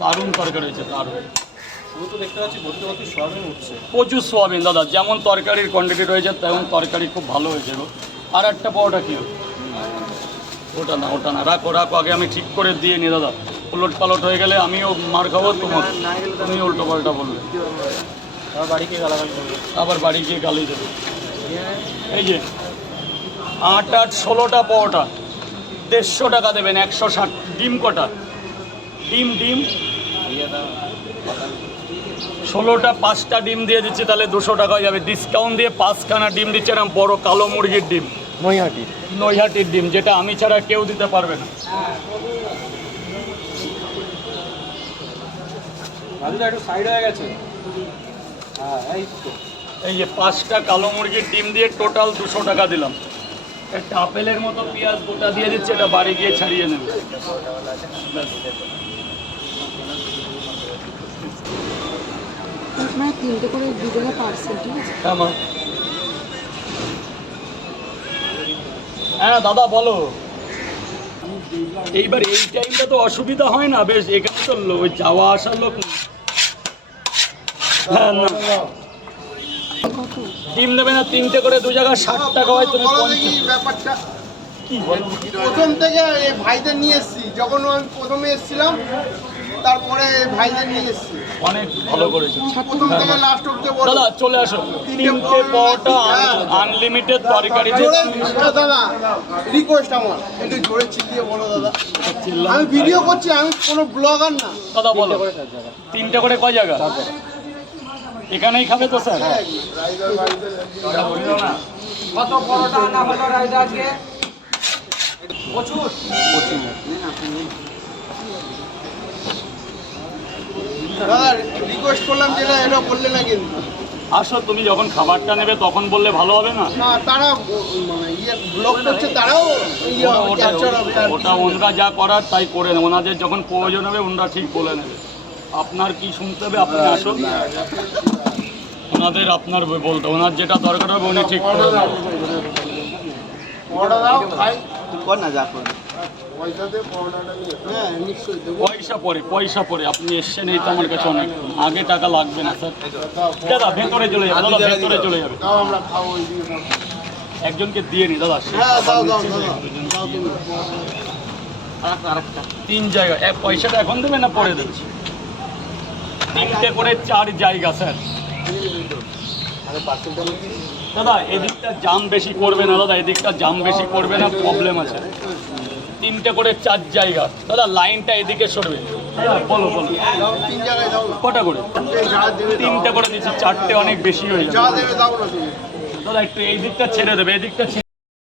দারুণ তরকারি হয়েছে দারুণ। প্রচুর সোয়াবিন দাদা। যেমন তরকারির কোয়ান্টিটি রয়েছে তেমন তরকারি খুব ভালো হয়েছে গো। আর একটা পাওয়াটা কি? ওটা না ওটা না। রাখো রাখো আগে আমি ঠিক করে দিয়ে নি দাদা। উলট পালট হয়ে গেলে আমিও মার খাব তোমার। তুমি উল্টো পাল্টা বলবে। আবার বাড়ি গিয়ে গালি দেবে। এই যে আট আট ষোলোটা পাওয়াটা দেড়শো টাকা দেবেন একশো ষাট ডিম কটা? ডিম ডিম। ষোলোটা পাঁচটা ডিম দিয়ে দিচ্ছি তাহলে দুশো টাকা হয়ে যাবে। ডিসকাউন্ট দিয়ে পাঁচখানা ডিম দিচ্ছে এরকম বড় কালো মুরগির ডিম। নৈহাটি। নৈহাটির ডিম যেটা আমি ছাড়া কেউ দিতে পারবে না। হয়ে গেছে? হ্যাঁ এই এই যে পাঁচটা কালো মুরগির ডিম দিয়ে টোটাল দুশো টাকা দিলাম। একটা আপেলের মতো পেঁয়াজ গোটা দিয়ে দিচ্ছে এটা বাড়ি গিয়ে ছাড়িয়ে নেবে। ব্যাস। তিনটে করে দুজনে পার্সেল ঠিক আছে? হ্যাঁ মা। হ্যাঁ দাদা বলো। এইবার এই টাইমটা তো অসুবিধা হয় না বেশ এখানে তো ওই যাওয়া আসার লোক হ্যাঁ না। ডিম দেবে না তিনটে করে দু জায়গায় ষাট টাকা হয় তুমি ব্যাপারটা। কি প্রথম থেকে এই ভাইদের নিয়ে এসেছি যখন আমি প্রথমে এসেছিলাম তারপরে ভাইদের নিয়ে এসেছি। অনেক ভালো করেছ। প্রথম থেকে লাস্ট অব্দি বলো। দাদা চলে আসো। তিনটে পরোটা আনলিমিটেড তরকারি হ্যাঁ, দাদা রিকোয়েস্ট আমার। একটু জোরে চিল্লিয়ে বলো দাদা। আমি ভিডিও করছি আমি কোনো ব্লগার না। দাদা বলো। তিনটে করে কয় জায়গা? এখানেই খাবে তো স্যার কত পরোটা আনা হলো রাইদা আজকে প্রচুর। দাদা রিকোয়েস্ট করলাম যেটা এটা বললে না কিন্তু। আসো তুমি যখন খাবারটা নেবে তখন বললে ভালো হবে না? না তারা মানে ইয়ে ব্লগ করছে তারাও ইয়ে ওটা। ওনারা যা করার তাই করে নেবে। ওনাদের যখন প্রয়োজন হবে ওনারা ঠিক বলে নেবে। আপনার কি শুনতে হবে? আপনি আসুন। ওনাদের আপনার বলতে ওনার যেটা দরকার হবে উনি ঠিক করে নেবে পয়সা হ্যাঁ পয়সা পরে পয়সা পরে। আপনি এসছেন এই তো আমার কাছে অনেক। আগে টাকা লাগবে না স্যার। দাদা ভেতরে চলে যাবে দাদা ভেতরে চলে যাবে। দাও আমরা খাব ওই দিয়ে দাও। একজনকে দিয়ে নি দাদা হ্যাঁ তিন জায়গা। এক পয়সাটা এখন দেবে না পরে দেবে? তিনটে করে চার জায়গা স্যার। দাদা এদিকটা জাম বেশি করবে না দাদা এদিকটা জাম বেশি করবে না প্রবলেম আছে। তিনটে করে চার জায়গা। দাদা, লাইনটা এদিকে সরবে। বলো। তিনটে করে দিচ্ছি, চারটে অনেক বেশি হয়ে যাবে। দাদা, একটু এই দিকটা ছেড়ে দেবে, এই দিকটা